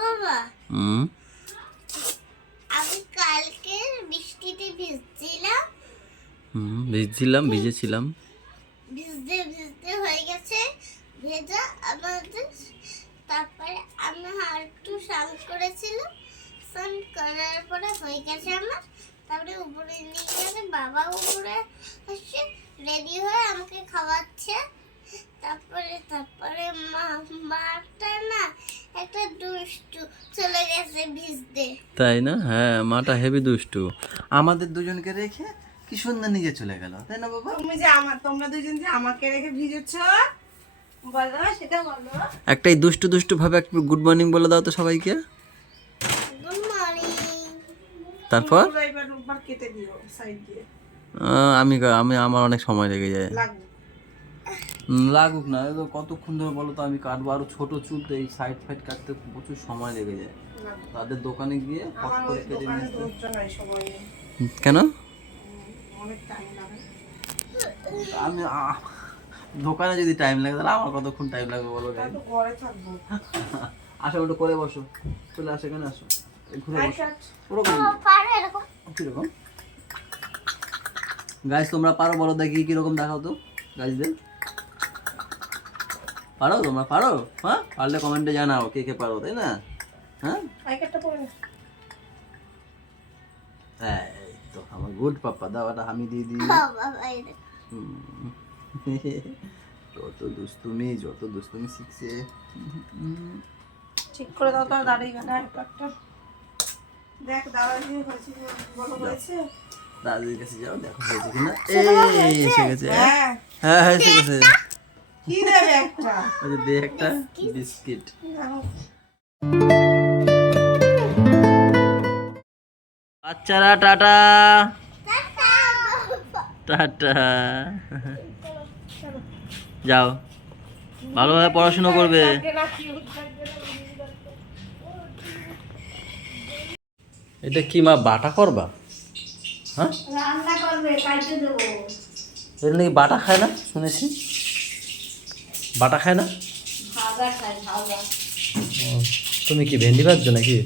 বাবা হুম আমি কালকে বৃষ্টিতে ভিজছিলাম ভিজেছিলাম। ভিজতে ভিজতে হয়ে গেছে ভেজা আমাদের। তারপরে আমি একটু স্নান করেছিলাম, স্নান করার পরে হয়ে গেছে আমার। তারপরে উপরে নিয়ে গেছে বাবা, উপরে আসছে রেডি হয়ে আমাকে খাওয়াচ্ছে। তারপরে তারপরে মাটা না একটা দুষ্টু চলে গেছে ভিজতে। তাই না? হ্যাঁ, মাটা হেভি দুষ্টু। আমাদের দুজনকে রেখে কি সুন্দর নিজে চলে গেল, তাই না বাবা? তোমরা দুজন যে আমাকে রেখে ভিজেছ, বলো সেটা বলো। একটাই দুষ্টু দুষ্টু ভাবে একটু গুড মর্নিং বলে দাও তো সবাইকে। Good morning. তারপর এবার কেটে দিও সাইড দিয়ে। আমি আমি আমার অনেক সময় লেগে যায়। লাগবে লাগুক না, এ তো কতক্ষণ ধরে বলো তো আমি কাটবো। আরো ছোট চুল তো এই সাইড ফাইড কাটতে প্রচুর সময় লেগে যায়। তাদের দোকানে গিয়ে ফট আমার করে ওই কেটে দোকানে নিয়ে আসতে। ধৈর্য নাই, সময় নেই, কেন? অনেক টাইম লাগে। আমি দোকানে যদি টাইম লাগে তাহলে আমার কতক্ষণ টাইম লাগবে বলো? তাই তো ঘরে থাকবো। আসো, ওটা করে বসো, চলে আসো, এখানে আসো, এই ঘুরে আই বসো। কাট। ওরকম পারে এরকম কিরকম গাইস তোমরা পারো? বলো দেখি কিরকম দেখাও তো গাইসদের। পারো তোমরা? পারো? হ্যাঁ, পারলে কমেন্টে জানাও কে কে পারো, তাই না? হ্যাঁ আই কাটটা পরে নে। হ্যাঁ, এই তো আমার গুড পাপা। দাও এটা আমি দিয়ে দিই। বাবা এরকম। হুম। যত দুষ্টুমি শিখছে। ঠিক করে দাও তো দাঁড়িয়ে গেলে আই কাটটা। দেখ দাদা কি হয়েছে, বলো হয়েছে। দাদির কাছে যাও, দেখো হয়েছে কিনা। এই এসে গেছে। হ্যাঁ হ্যাঁ হ্যাঁ, এসে গেছে। কি দেবে একটা। ওই যে দে একটা বিস্কিট। বাচ্চারা টাটা। টাটা। যাও, ভালোভাবে পড়াশোনা করবে। এটা কি মা, বাটা করবা? হ্যাঁ, রান্না করবে, কাটতে দেবো। এটা নাকি বাটা খায় না শুনেছি। বাটা খায় না? ভাজা খাই, ভাজা। তুমি কি ভেন্ডি ভাজছো নাকি?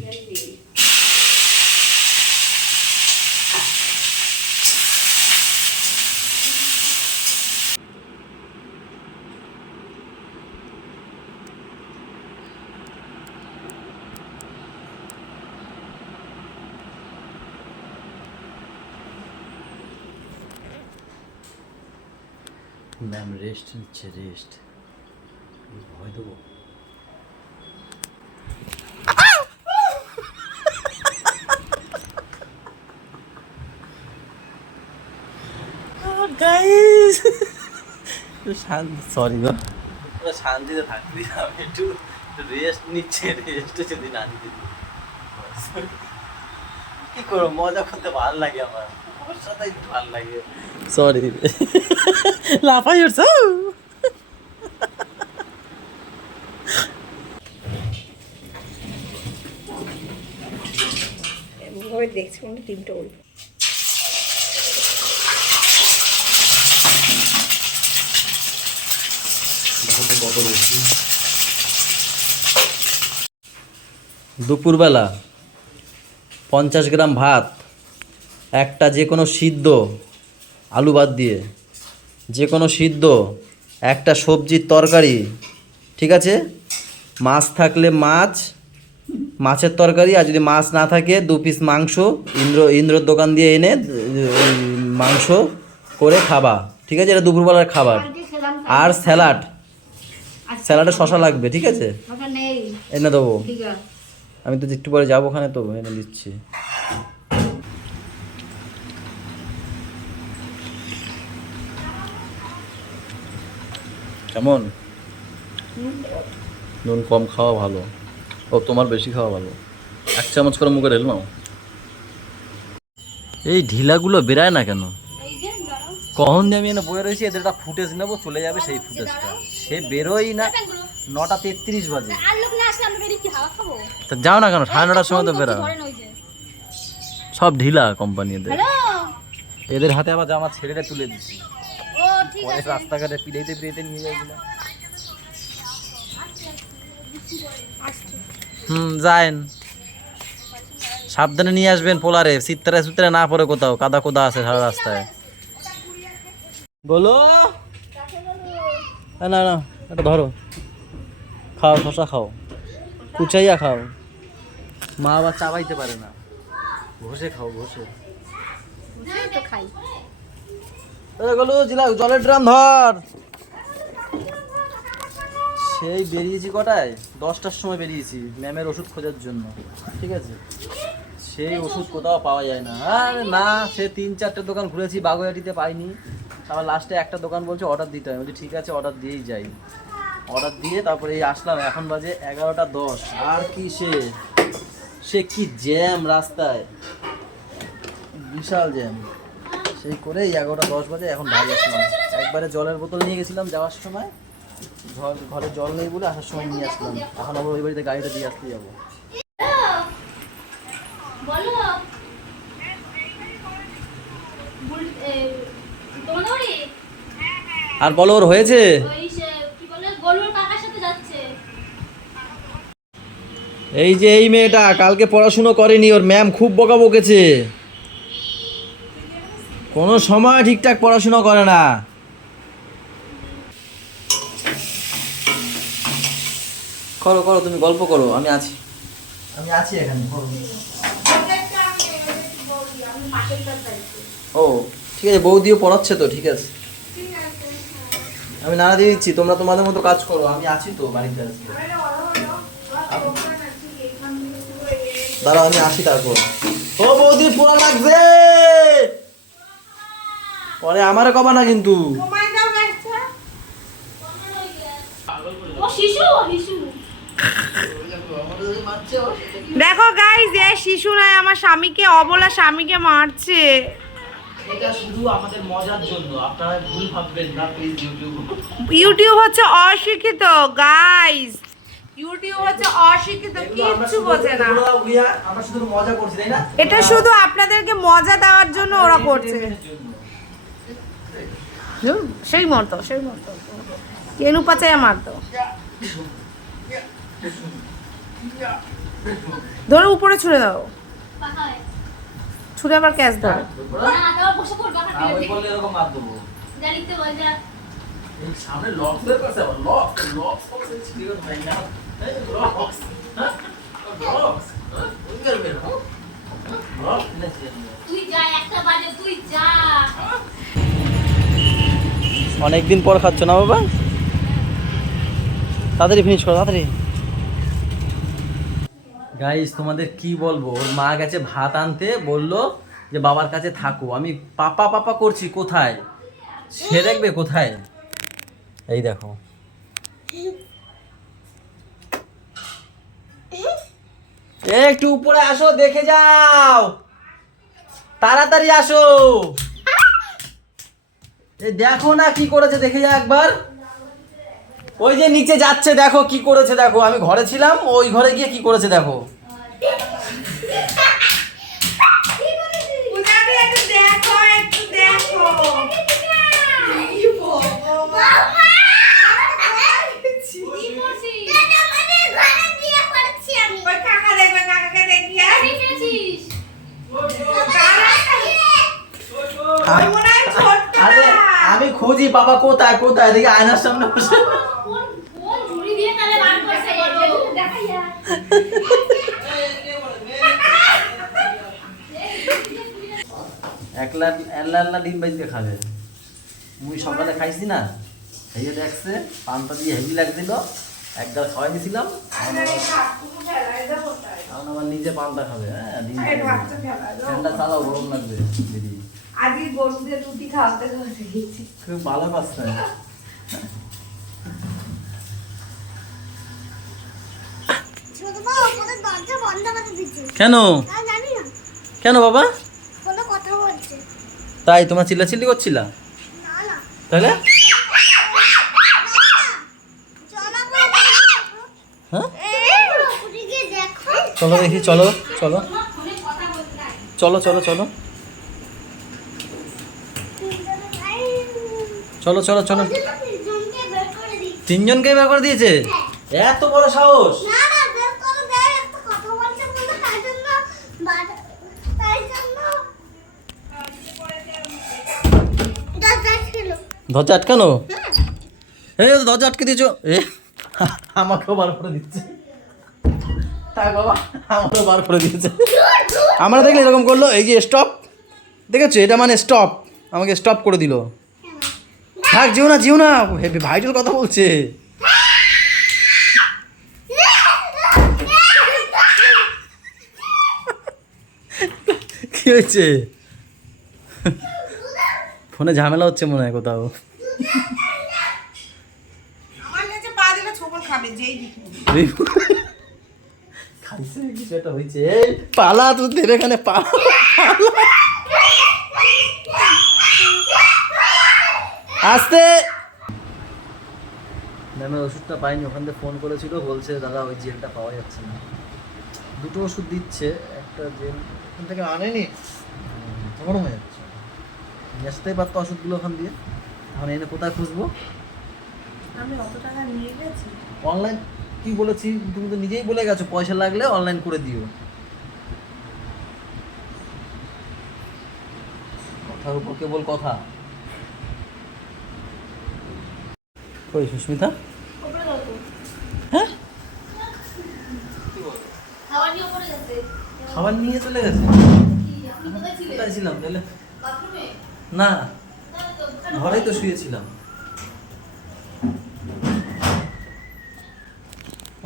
ম্যাম রেস্ট নিচ্ছে, রেস্ট। ভয় দেবো? গাইস সরি গো, পুরো শান্তিতে থাকবি, আমি একটু রেস্ট নিচ্ছে। রেস্ট যদি না নিতে দিই কি করবো? মজা করতে ভালো লাগে আমার, ওর সাথে একটু ভালো লাগে। সরি, লাফাই উঠছ। ওই দেখছি মনে টিমটা উল্টো। দুপুরবেলা 50 গ্রাম ভাত, একটা যে কোনো সিদ্ধ, আলু বাদ দিয়ে যে কোনো সিদ্ধ, একটা সবজির তরকারি, ঠিক আছে? মাছ থাকলে মাছ, মাছের তরকারি, আর যদি মাছ না থাকে 2 পিস মাংস ইন্দ্রর দোকান দিয়ে এনে ওই মাংস করে খাবা, ঠিক আছে? এটা দুপুরবেলার খাবার। আর স্যালাড, স্যালাডে শশা লাগবে, ঠিক আছে? এনে দেবো আমি তো, একটু পরে যাবো ওখানে, তো এনে দিচ্ছি। কেমন? নুন কম খাওয়া ভালো, ও তোমার বেশি খাওয়া ভালো। 1 চামচ করে মুখে ঢেলে নাও। এই ঢিলাগুলো বেরায় না কেন? কখন দিয়ে আমি এনে বয়ে রয়েছি, এদের একটা ফুটেজ নেবো, চলে যাবে সেই ফুটেজটা। সে বেরোই না, 9:33 বাজে। তা যাও না কেন, 9:30টার সময় তো বেরো। সব ঢিলা কোম্পানি এদের। এদের হাতে আবার জামা ছেড়ে তুলে দিচ্ছি, পরে রাস্তাঘাটে পিড়াইতে পিড়াইতে নিয়ে যাই কিনা। যায়েন, সাবধানে নিয়ে আসবেন পোলারে, চিত্তারে সুতরে না পড়ে কোথাও, কাদা কোদা আছে সারা রাস্তায়। বলো না না, এটা ধরো, খাও, শশা খাও, কুচাইয়া খাও, মা আবার চাবাইতে পারে না, ঘষে খাও, ঘষে। তো খাই। গেলো জিলা, জলের ড্রাম ধর। সেই বেরিয়েছি কটায়, 10টার সময় বেরিয়েছি ম্যামের ওষুধ খোঁজার জন্য, ঠিক আছে। সেই ওষুধ কোথাও পাওয়া যায় না, আরে না, সে 3-4টে দোকান ঘুরেছি, বাগুইয়াটিতে পাইনি। আবার লাস্টে একটা দোকান বলছে অর্ডার দিতে হবে, বলছি ঠিক আছে অর্ডার দিয়েই যাই। অর্ডার দিয়ে তারপরে এই আসলাম, এখন বাজে 11টা 10। আর কি সে কি জ্যাম রাস্তায়, বিশাল জ্যাম। সেই করে এই 11টা 10 বাজে, এখন বাড়ি আসলাম। একবারে জলের বোতল নিয়ে গেছিলাম যাওয়ার সময়, ঘরে জল নেই বলে আসার সময় নিয়ে আসলাম। এখন আবার ওই বাড়িতে গাড়িটা দিয়ে আসতে যাবো। বলো আর বলো, ওর হয়েছে? কি বলে গোলুর কাকার সাথে যাচ্ছে। এই যে এই মেয়েটা কালকে পড়াশুনো করেনি, ওর ম্যাম খুব বকা বকেছে, কোনো সময় ঠিকঠাক পড়াশুনো করে না। করো করো, তুমি গল্প করো, আমি আছি এখানে, করো। ও ঠিক আছে, বৌদিও পড়াচ্ছে তো, ঠিক আছে, আমি নাড়া দিয়ে দিচ্ছি, তোমরা তোমাদের মতো কাজ করো, আমি আছি তো বাড়িতে আছি। দাঁড়াও, আমি আসি তারপর। ও বৌদি, পোড়া লাগছে, পরে আমারে কবা না কিন্তু। দেখো গাইস, এ শিশু নাই, আমার স্বামীকে, অবলা স্বামীকে মারছে। এটা শুধু আমাদের মজার জন্য, আপনারা ভুল ভাববেন না প্লিজ। ইউটিউব হচ্ছে অশিক্ষিত গাইস, ইউটিউব হচ্ছে অশিক্ষিত, কিচ্ছু বোঝে না। আমরা শুধু মজা করছি, তাই না? এটা শুধু আপনাদেরকে মজা দেওয়ার জন্য ওরা করছে। সেই মতো কেনু পাচাইয়া মারতো, ধরে উপরে ছুঁড়ে দাও, ছুঁড়ে আবার ক্যাচ দাও। ওই বললে এরকম মার দেবো। এই সামনে লক বের করছে, আবার লক করছে, ঠিক আছে ভাই না, এই লক, হ্যাঁ লক, ওই করবে না, লক নেছে। তুই যা, একটা বাজে তুই যা। অনেকদিন পর খাচ্ছ না বাবা, তাড়াতাড়ি ফিনিশ করো, তাড়াতাড়ি। গাইস তোমাদের কি বলবো, ওর মা গেছে ভাত আনতে, বললো যে বাবার কাছে থাকো, আমি পাপা পাপা করছি, কোথায় সে দেখবে, কোথায়, এই দেখো। একটু উপরে আসো, দেখে যাও, তাড়াতাড়ি আসো। এই দেখো না কি করেছে, দেখে যাও একবার, ওই যে নিচে যাচ্ছে, দেখো কি করেছে, দেখো আমি ঘরে ছিলাম, ওই ঘরে গিয়ে কি করেছে দেখো। আরে আমি খুঁজি বাবা, কোথায় কোথায়, দেখি আয়নার সামনে বসে। একলা ডিম বাইতে খাবে, মুই সকালে খাইছি না, এই দেখছে পান্তা দিয়ে হেভি লাগছিল, একবার খাওয়াই দিয়েছিলাম, এখন আমার নিজে পান্তা খাবে। হ্যাঁ ঠান্ডা চালাও, গরম লাগবে দিদি, আজকে গরুদের রুটি খাওয়াতে গেছি, খুব ভালো পাচ্ছে। কেন কেন বাবা, তাই তোমার চিল্লাচিল্লি করছিলা? তাহলে হ্যাঁ, চলো দেখি, চলো চলো চলো চলো চলো চলো চলো চলো। 3জনকে বের করে দিয়েছে, এত বড় সাহস। দরজা আটকানো? এই তো দরজা আটকে দিয়েছো। আমাকেও বার করে দিচ্ছে। থাক বাবা, আমারও বার করে দিয়েছে। আমরা দেখলে এরকম করলো, এই যে স্টপ দেখেছো, এটা মানে স্টপ, আমাকে স্টপ করে দিল। থাক, যেও না যেও না, ভাইটাল কথা বলছে। কি হয়েছে? ফোনে ঝামেলা হচ্ছে মনে হয় কোথাও। আমার কাছে পা দিলে ছোবল খাবে যেই দিকে। খাইছে কিছু একটা হয়েছে। এই পালা, তুই দেবে এখানে পালা। আসতে। ম্যামের ওষুধটা পাইনি, ওখান থেকে ফোন করেছিল, বলছে দাদা ওই জেলটা পাওয়া যাচ্ছে না। দুটো ওষুধ দিচ্ছে, একটা জেল ওখান থেকে আনেনি, গরম হয়ে যাচ্ছে। নিয়ে আসতেই পারতো ওষুধগুলো ওখান দিয়ে, এখন এনে কোথায় খুঁজবো? আমি অত টাকা নিয়ে গেছি। অনলাইন কি বলেছি, তুমি তো নিজেই বলে গেছো পয়সা লাগলে অনলাইন করে দিও। কথার উপর কেবল কথা। কই সুস্মিতা? হ্যাঁ, খাবার নিয়ে চলে গেছে। কোথায় ছিলাম তাহলে? না, ঘরেই তো শুয়েছিলাম।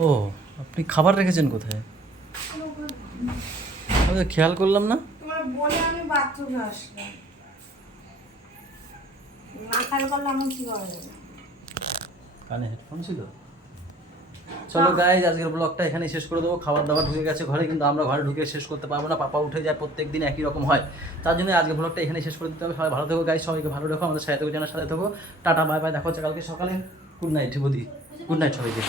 ও, আপনি খাবার রেখেছেন কোথায়? আমি তো খেয়াল করলাম না। তোমার বলে আমি বাথরুমে আসলাম, না খেয়াল করলে আমার কি করা যাবে? কানে হেডফোন ছিল। চলো গাইজ, আজকের ব্লগটা এখানেই শেষ করে দেবো। খাবার দাবার ঢুকে গেছে ঘরে, কিন্তু আমরা ঘরে ঢুকে শেষ করতে পারবো না, পাপা উঠে যায়, প্রত্যেক দিন একই রকম হয়। তার জন্য আজকের ব্লগটা এখানেই শেষ করে দিতে হবে। সবাই ভালো থেকো গাইজ, সবাইকে ভালো রেখো, আমাদের সাথে জানার সাথে থাকো। টাটা বাই বাই, দেখা হচ্ছে কালকে সকালে। গুড নাইট বদি, গুড নাইট সবাইকে।